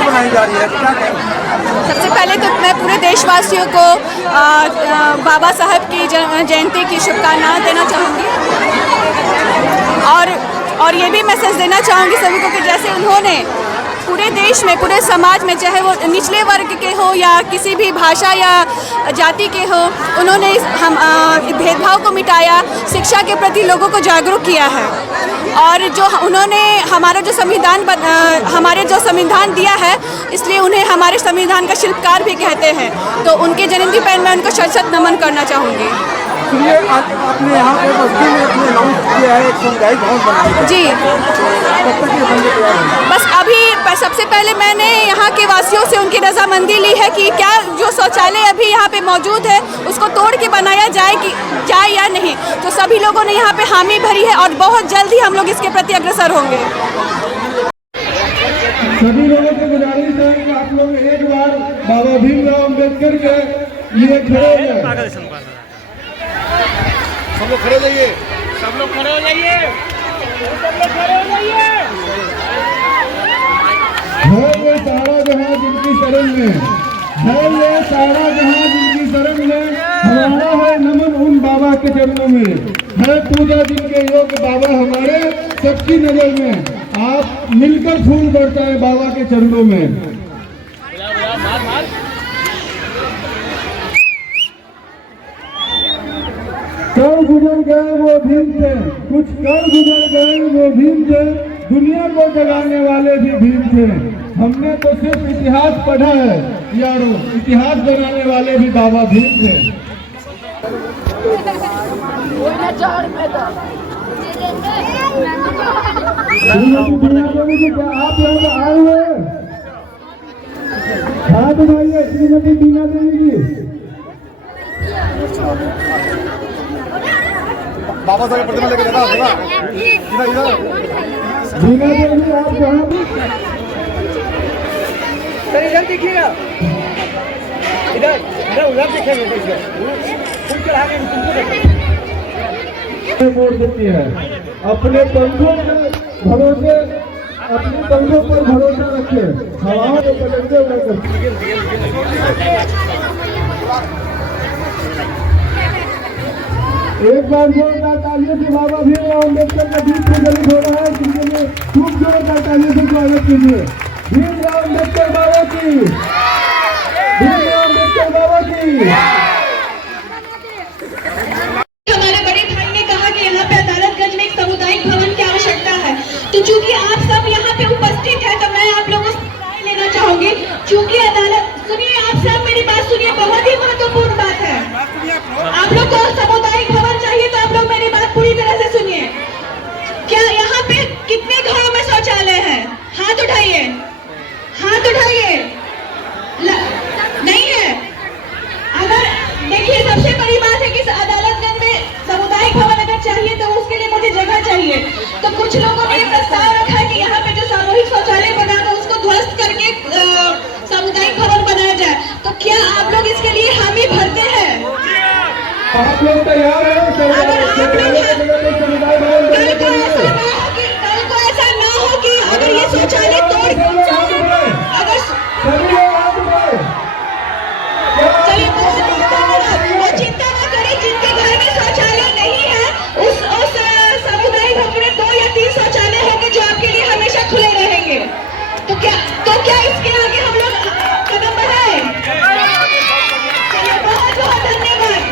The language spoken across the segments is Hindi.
बनाई जा रही है, क्या कहें? सबसे पहले तो मैं पूरे देशवासियों को बाबा साहब की जयंती की शुभकामनाएं देना चाहूँगी और ये भी मैसेज देना चाहूँगी सभी को कि जैसे उन्होंने पूरे देश में, पूरे समाज में, चाहे वो निचले वर्ग के हो या किसी भी भाषा या जाति के हो, उन्होंने हम भेदभाव को मिटाया, शिक्षा के प्रति लोगों को जागरूक किया है। और जो उन्होंने हमारे जो संविधान दिया है, इसलिए उन्हें हमारे संविधान का शिल्पकार भी कहते हैं। तो उनके जन्मदिन पर मैं उनको शत-शत नमन करना चाहूँगी। आपने यहाँ पे बस्ती में अपने अनाउंस किया है एक सामुदायिक भवन बनाने जी, कब तक ये बनने तैयार है? बस अभी सबसे पहले मैंने यहाँ के वासियों से उनकी रजामंदी ली है कि क्या जो शौचालय अभी यहाँ पे मौजूद है उसको तोड़ के बनाया जाए या नहीं। तो सभी लोगों ने यहाँ पे हामी भरी है और बहुत जल्द ही हम लोग इसके प्रति अग्रसर होंगे। सभी लोगों से गुजारिश है कि आप लोग एक बार बाबा भीमराव अम्बेडकर के लिए खड़े हैं। सब लोग खड़े जाइए, सब लोग खड़े हो जाइए, सब लोग खड़े हो जाइए। है ये सारा जहां जिनकी शरण में, है ये सारा जहां जिनकी शरण में, हमारा है नमन उन बाबा के चरणों में, है पूजा जिनके योग्य बाबा हमारे सबकी नजर में। आप मिलकर फूल बरसाएं बाबा के चरणों में। कल गुजर गए वो भीम थे, कुछ कल गुजर गए वो भीम थे, दुनिया को जगाने वाले भी भीम थे। हमने तो सिर्फ इतिहास पढ़ा है यारों, इतिहास बनाने वाले भी बाबा भीम थे। आप यहाँ आए हुए हाथ उठाइए, श्रीमती बीना देवी जी। बाबा साहब प्रतिमा लेके देना बीना देवी आप जहाँ इधर देखिएगा, इधर उधर देखेंगे, फूल चढ़ा के तुमको देखेंगे। वोट देती है अपने पंखों पर भरोसे, अपने पंखों पर भरोसा रखे, हवाओं को पलटते हुए एक बार जोरदार तालियों से बाबा भीमराव अम्बेडकर का दीप प्रज्वलित हो रहा है, जिनके लिए खूब जोरदार तालियों से स्वागत कीजिए। भीमराव अम्बेडकर बाबा की, भीमराव अम्बेडकर बाबा की। हमारे बड़े भाई ने कहा कि यहाँ पे अदालतगंज में एक सामुदायिक भवन की आवश्यकता है, तो चूंकि आप सब यहाँ पे उपस्थित हैं, तो मैं आप लोगों से राय लेना चाहूंगी। चूंकि सुनिए, आप सब मेरी बात सुनिए, बहुत ही महत्वपूर्ण बात है। आप लोग को सामुदायिक भवन चाहिए, तो आप लोग मेरी बात पूरी तरह से सुनिए। क्या यहाँ पे कितने घरों में शौचालय है? हाथ उठाइए, हाथ उठाइए। नहीं है? अगर देखिए, सबसे बड़ी बात है कि अदालतगंज में सामुदायिक भवन अगर चाहिए तो उसके लिए मुझे जगह चाहिए। तो कुछ लोगों ने प्रस्ताव रखा है कि यहाँ पे जो सामूहिक शौचालय बना था उसको ध्वस्त करके सामुदायिक भवन बनाया जाए। तो क्या आप लोग इसके लिए हामी भरते हैं? आप लोग तैयार हैं? कल को ऐसा ना हो कि अगर ये शौचालय तोड़ अगर चलिए, चिंता ना करें, जिनके घर में शौचालय नहीं है उस सामुदायिक भवन में 2 या 3 शौचालय होंगे जो आपके लिए हमेशा खुले रहेंगे। तो क्या इसके आगे हम लोग कदम बढ़ाएं? चलिए, बहुत बहुत धन्यवाद।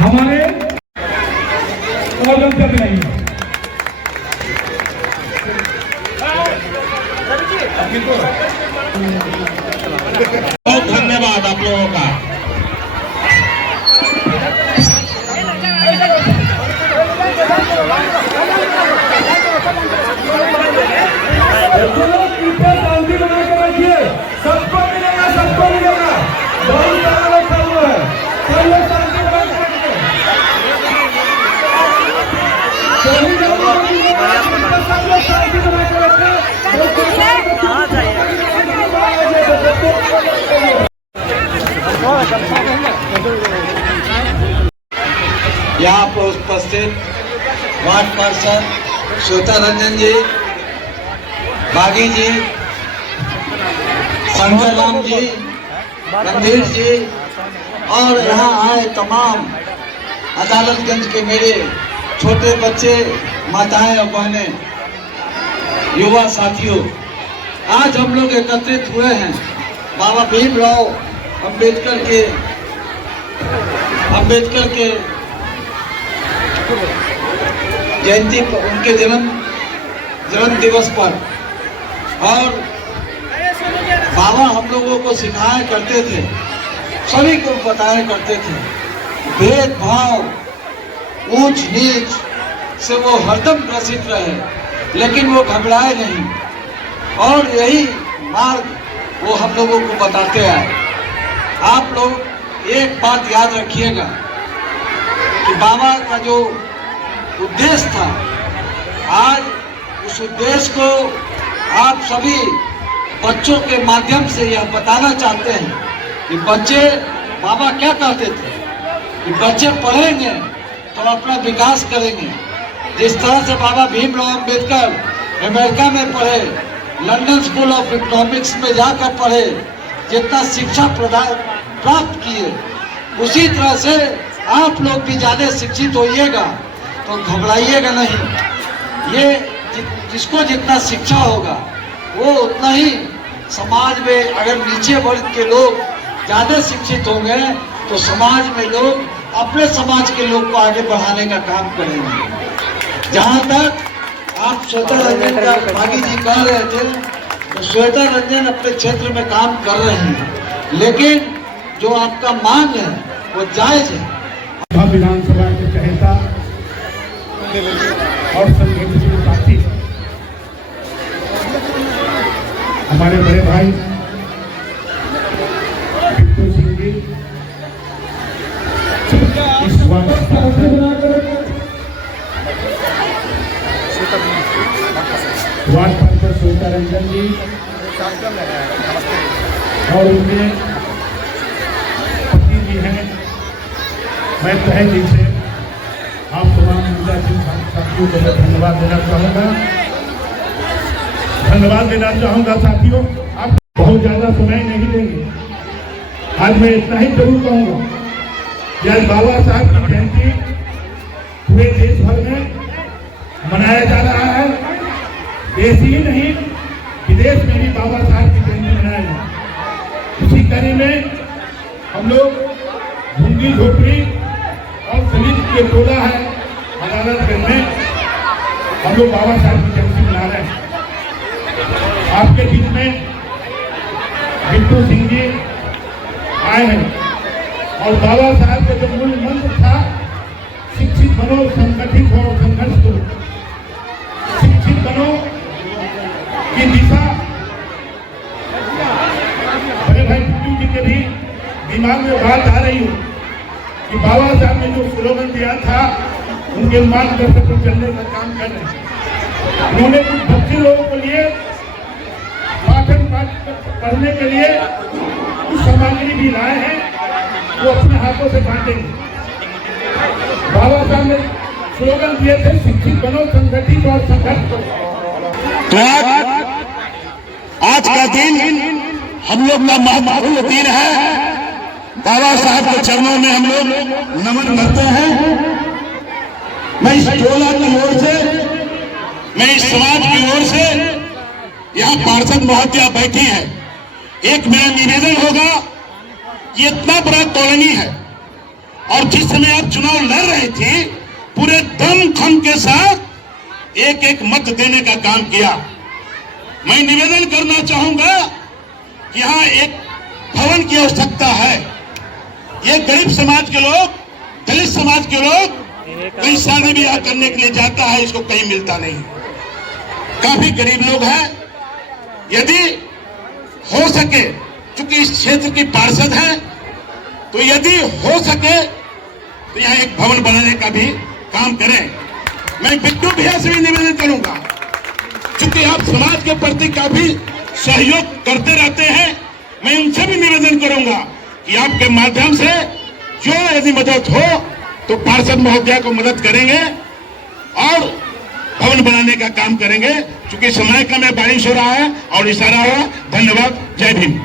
हमारे ऑर्गन कर रहे हैं। बहुत धन्यवाद आप लोगों का। शांति बना के रखिए, सबको मिलेगा, सबको मिलेगा। बहुत सारा रखा हुआ है, सब लोग शांति बना यहाँ पर उपस्थित वार्ड पार्षद श्वेता रंजन जी, बागी जी, संजय राम जी, रणधीर जी और यहाँ आए तमाम अदालतगंज के मेरे छोटे बच्चे, माताएं और बहनें, युवा साथियों, आज हम लोग एकत्रित हुए हैं बाबा भीमराव अंबेडकर के जयंती पर, उनके जन्म दिवस पर। और बाबा हम लोगों को सिखाया करते थे, सभी को बताया करते थे, भेदभाव ऊंच नीच से वो हरदम ग्रसित रहे, लेकिन वो घबराए नहीं और यही मार्ग वो हम लोगों को बताते आए। आप लोग एक बात याद रखिएगा कि बाबा का जो उद्देश्य था, आज उस उद्देश्य को आप सभी बच्चों के माध्यम से यह बताना चाहते हैं कि बच्चे, बाबा क्या कहते थे कि बच्चे पढ़ेंगे तो अपना विकास करेंगे। जिस तरह से बाबा भीमराव अंबेडकर अमेरिका में पढ़े, लंदन स्कूल ऑफ इकोनॉमिक्स में जाकर पढ़े, जितना शिक्षा प्राप्त किए, उसी तरह से आप लोग भी ज्यादा शिक्षित होइएगा तो घबराइएगा नहीं। ये जिसको जितना शिक्षा होगा वो उतना ही समाज में, अगर नीचे वर्ग के लोग ज्यादा शिक्षित होंगे तो समाज में लोग अपने समाज के लोग को आगे बढ़ाने का काम करेंगे। जहाँ तक आप श्वेता रंजन का बागी जी कह रहे थे, तो श्वेता रंजन अपने क्षेत्र में काम कर रहे हैं, लेकिन जो आपका मांग है वो जायज है। विधानसभा के चहेता और संगठन साथी हमारे बड़े भाई बिट्टू सिंह जी, इस वार्ड पार्षद श्वेता रंजन जी और उनके पति जी हैं, मैं तहे दिल से आप तमाम मीडिया साथियों को धन्यवाद देना चाहूँगा। साथियों, आप बहुत ज़्यादा समय नहीं देंगे, आज मैं इतना ही जरूर कहूँगा कि आज बाबा साहब की जयंती पूरे देश भर में मनाया जा रहा है। देश ही नहीं, विदेश में भी बाबा साहब की जयंती मनाया जाए। उसी कड़ी में हम लोग झुंगी झोपड़ी और दलित के टोला है अदालतगंज में, हम लोग बाबा साहब की जयंती मना रहे हैं। आपके बीच में बिट्टू सिंह जी आए हैं और बाबा साहब का जो मूल मंत्र था, शिक्षित बनो, संगठित हो, संघर्ष करो। शिक्षित बनो की दिशा बड़े भाई बिट्टू जी के भी दिमाग में बात आ रही हो कि बाबा साहब ने जो स्लोगन दिया था, उनके मार्गदर्शन पर चलने का काम कर रहे हैं। उन्होंने कुछ बच्चे लोगों के लिए पाठन पढ़ने के लिए कुछ सामग्री भी लाए हैं, वो अपने हाथों से बांटेंगे। बाबा साहब ने स्लोगन दिए थे, शिक्षित बनो, संगठित और संघर्ष करो। तो आज का दिन हम लोग का महत्वपूर्ण दिन है। बाबा साहब के चरणों में हम लोग नमन करते हैं। मैं इस टोला की ओर से, मैं इस समाज की ओर से, यहाँ पार्षद महोदया बैठी है, एक मेरा निवेदन होगा, ये इतना बड़ा कॉलोनी है और जिस समय आप चुनाव लड़ रहे थे, पूरे दम खम के साथ एक एक मत देने का काम किया। मैं निवेदन करना चाहूंगा कि यहाँ एक भवन की आवश्यकता है। ये गरीब समाज के लोग, दलित समाज के लोग कहीं शादी ब्याह करने के लिए जाता है, इसको कहीं मिलता नहीं। काफी गरीब लोग हैं। यदि हो सके, चूंकि इस क्षेत्र की पार्षद है, तो यदि हो सके तो यहाँ एक भवन बनाने का भी काम करें। मैं बिट्टू भैया से भी निवेदन करूंगा, चूंकि आप समाज के प्रति काफी सहयोग करते रहते हैं, मैं उनसे भी निवेदन करूंगा कि आपके माध्यम से जो यदि मदद हो तो पार्षद महोदया को मदद करेंगे और भवन बनाने का काम करेंगे। चूंकि समय कम है, बारिश हो रहा है और इशारा हुआ। धन्यवाद। जय भीम।